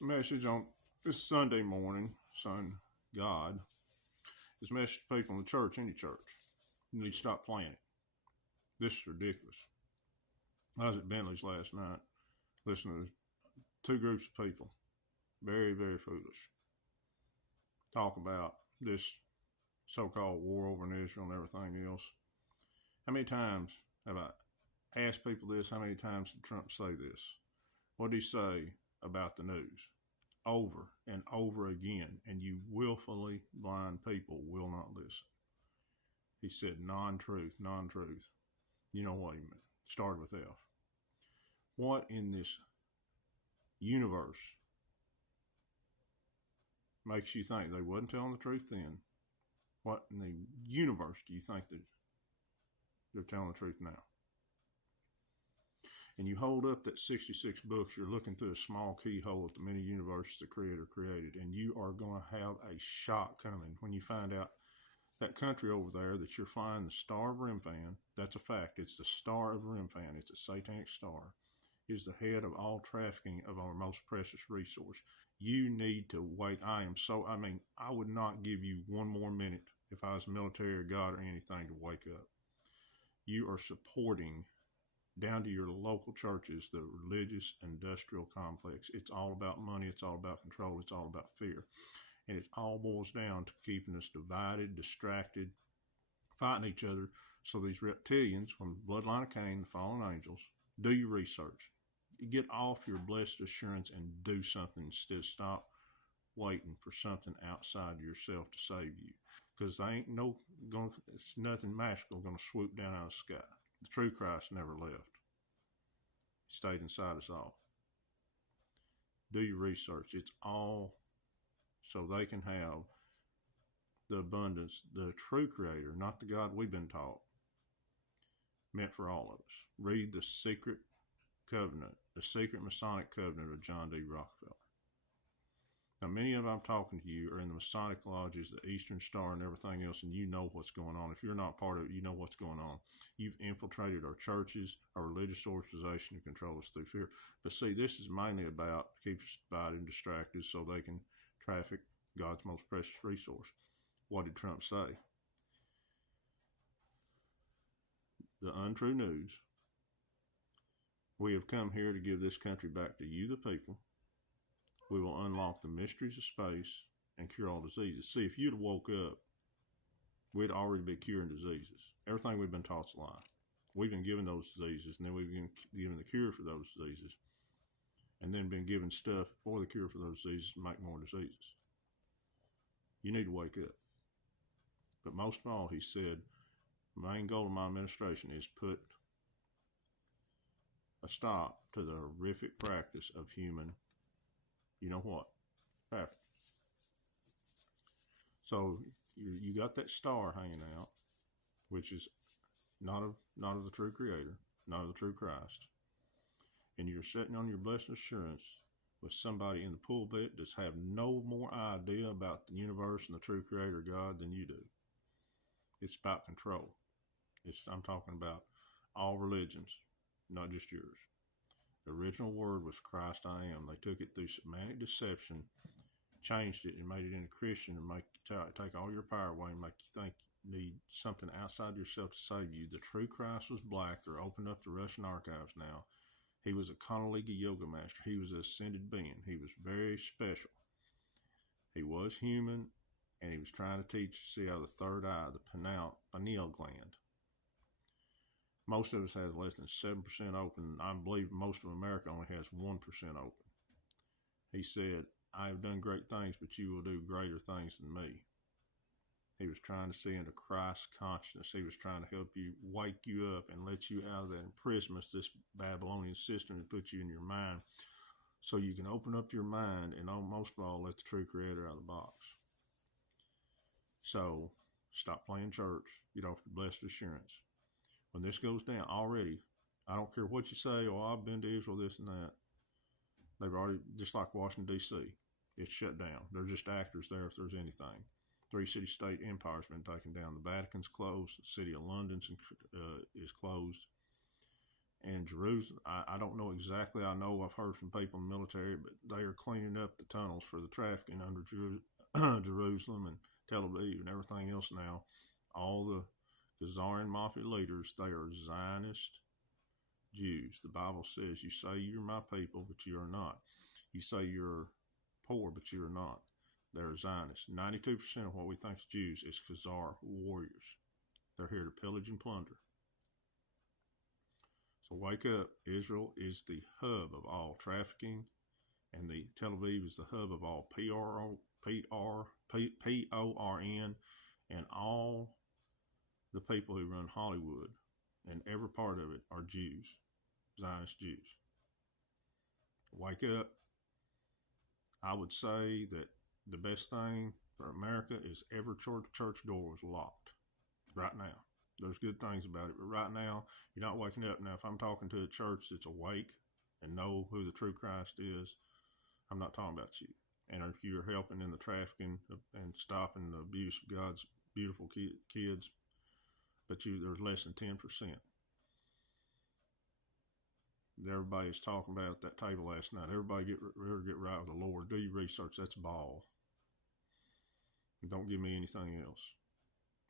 This message on this Sunday morning, Son God, this message to people in the church, any church. You need to stop playing it. This is ridiculous. I was at Bentley's last night listening to two groups of people, very, very foolish, talk about this so-called war over in Israel and everything else. How many times have I asked people this? How many times did Trump say this? What did he say about the news? Over and over again, and you willfully blind people will not listen. He said non-truth, non-truth. You know what he meant. Started with F. What in this universe makes you think they wasn't telling the truth then? What in the universe do you think that they're telling the truth now? And you hold up that 66 books, you're looking through a small keyhole at the many universes the Creator created, and you are going to have a shock coming when you find out that country over there that you're flying the Star of Remphan. That's a fact. It's the Star of Remphan. It's a satanic star. Is the head of all trafficking of our most precious resource. You need to wait. I would not give you one more minute if I was military or God or anything to wake up. You are supporting, down to your local churches, the religious industrial complex. It's all about money. It's all about control. It's all about fear. And it all boils down to keeping us divided, distracted, fighting each other. So these reptilians from the bloodline of Cain, the fallen angels, do your research. Get off your blessed assurance and do something instead. Of stop waiting for something outside yourself to save you. Because it's nothing magical going to swoop down out of the sky. The true Christ never left. He stayed inside us all. Do your research. It's all so they can have the abundance, the true Creator, not the God we've been taught, meant for all of us. Read the secret covenant, the secret Masonic covenant of John D. Rockefeller. Now, many of them I'm talking to you are in the Masonic lodges, the Eastern Star, and everything else, and you know what's going on. If you're not part of it, you know what's going on. You've infiltrated our churches, our religious organization to control us through fear. But see, this is mainly about to keep us divided and distracted so they can traffic God's most precious resource. What did Trump say? The untrue news. We have come here to give this country back to you, the people. We will unlock the mysteries of space and cure all diseases. See, if you'd have woke up, we'd already be curing diseases. Everything we've been taught is a lie. We've been given those diseases, and then we've been given the cure for those diseases, and then been given stuff for the cure for those diseases to make more diseases. You need to wake up. But most of all, he said, the main goal of my administration is put a stop to the horrific practice of human, you know what, trafficking. So you got that star hanging out, which is not of the true Creator, not of the true Christ, and you're sitting on your blessed assurance with somebody in the pulpit that's have no more idea about the universe and the true Creator God than you do. It's about control. I'm talking about all religions, not just yours. The original word was Christ I am. They took it through semantic deception, changed it, and made it into Christian and take all your power away and make you think you need something outside yourself to save you. The true Christ was black. They're opening up the Russian archives now. He was a Kanaliga yoga master. He was an ascended being. He was very special. He was human, and he was trying to teach, see how the third eye, the pineal gland. Most of us has less than 7% open. I believe most of America only has 1% open. He said, I have done great things, but you will do greater things than me. He was trying to see into Christ's consciousness. He was trying to help you, wake you up and let you out of that imprisonment, this Babylonian system, and put you in your mind so you can open up your mind and most of all let the true Creator out of the box. So stop playing church. Get off the blessed assurance. When this goes down already, I don't care what you say, I've been to Israel, this and that. They've already, just like Washington, D.C., it's shut down. They're just actors there if there's anything. 3 city-state empires been taken down. The Vatican's closed. The city of London is closed. And Jerusalem, I don't know exactly. I know I've heard from people in the military, but they are cleaning up the tunnels for the trafficking under Jerusalem and Tel Aviv and everything else now. All the Khazarian Mafia leaders, they are Zionist Jews. The Bible says, you say you're my people, but you are not. You say you're poor, but you are not. They're Zionists. 92% of what we think is Jews is Khazar warriors. They're here to pillage and plunder. So wake up. Israel is the hub of all trafficking, and the Tel Aviv is the hub of all PORN, and all the people who run Hollywood, and every part of it are Jews, Zionist Jews. Wake up. I would say that the best thing for America is every church door was locked right now. There's good things about it, but right now, you're not waking up. Now, if I'm talking to a church that's awake and know who the true Christ is, I'm not talking about you. And if you're helping in the trafficking and stopping the abuse of God's beautiful kids, but there's less than 10%. Everybody's talking about at that table last night. Everybody get right with the Lord. Do your research. That's ball. And don't give me anything else.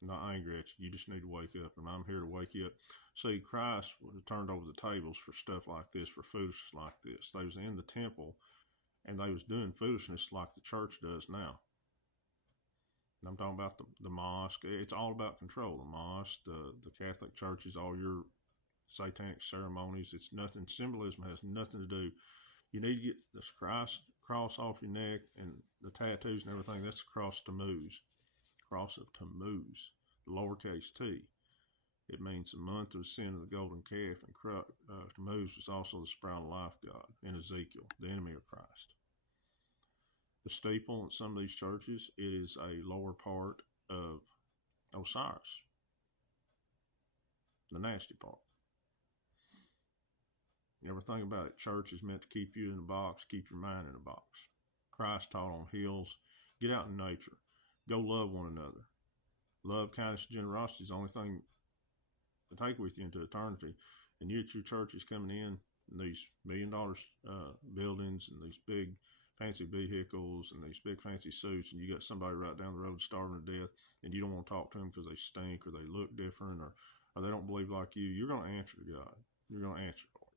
I'm not angry at you. You just need to wake up, and I'm here to wake you up. See, Christ would have turned over the tables for stuff like this, for foolishness like this. They was in the temple, and they was doing foolishness like the church does now. And I'm talking about the mosque. It's all about control. The mosque, the Catholic churches, all your satanic ceremonies. It's nothing. Symbolism has nothing to do. You need to get this cross off your neck and the tattoos and everything. That's the cross Tammuz. Cross of Tammuz, lowercase t. It means the month of sin of the golden calf, and Tammuz was also the sprout of life god in Ezekiel, the enemy of Christ. The steeple in some of these churches, it is a lower part of Osiris, the nasty part. Everything about it, church is meant to keep you in a box, keep your mind in a box. Christ taught on hills, get out in nature. Go love one another. Love, kindness, and generosity is the only thing to take with you into eternity. And you at your church is coming in these $1 million buildings and these big fancy vehicles and these big fancy suits, and you got somebody right down the road starving to death, and you don't want to talk to them because they stink or they look different or they don't believe like you. You're going to answer to God. You're going to answer for it.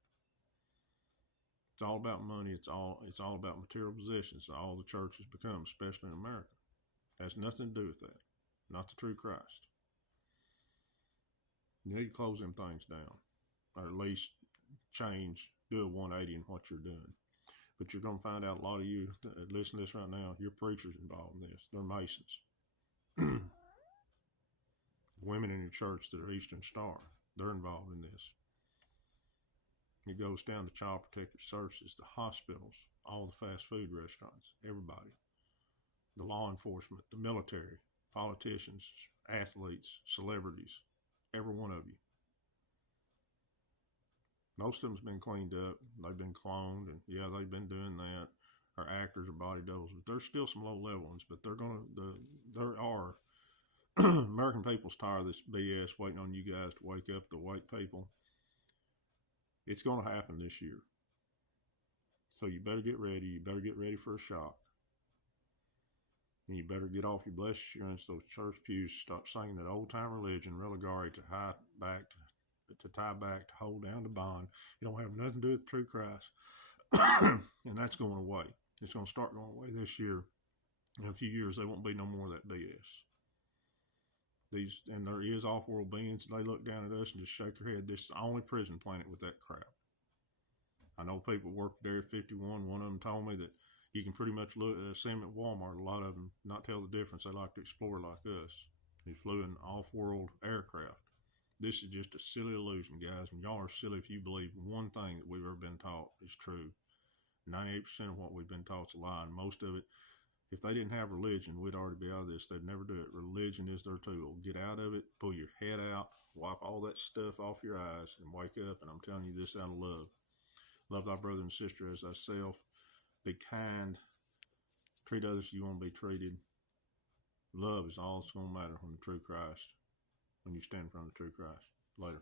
It's all about money. It's all about material possessions. All the churches become, especially in America. Has nothing to do with that. Not the true Christ. You need to close them things down. Or at least change, do a 180 in what you're doing. But you're going to find out a lot of you, listen to this right now, your preachers involved in this. They're Masons. Women in your church that are Eastern Star, they're involved in this. It goes down to Child Protective Services, the hospitals, all the fast food restaurants, everybody. The law enforcement, the military, politicians, athletes, celebrities, every one of you. Most of them's been cleaned up. They've been cloned, and yeah, they've been doing that. Or actors or body doubles, but there's still some low-level ones. But there are American people's tired of this BS, waiting on you guys to wake up, the white people. It's going to happen this year. So you better get ready. You better get ready for a shock. And you better get off your blessed assurance, those church pews, stop singing that old-time religion, religare, to tie back, to hold down, to bond. It don't have nothing to do with the true Christ. And that's going away. It's going to start going away this year. In a few years, there won't be no more of that BS. And there is off-world beings, and they look down at us and just shake their head. This is the only prison planet with that crap. I know people work at Area 51. One of them told me that you can pretty much see them at Walmart. A lot of them not tell the difference. They like to explore like us. He flew in off-world aircraft. This is just a silly illusion, guys. And y'all are silly if you believe one thing that we've ever been taught is true. 98% of what we've been taught is a lie. And most of it, if they didn't have religion, we'd already be out of this. They'd never do it. Religion is their tool. Get out of it. Pull your head out. Wipe all that stuff off your eyes and wake up. And I'm telling you this out of love. Love thy brother and sister as thyself. Be kind. Treat others as you want to be treated. Love is all that's going to matter when you stand in front of the true Christ. Later.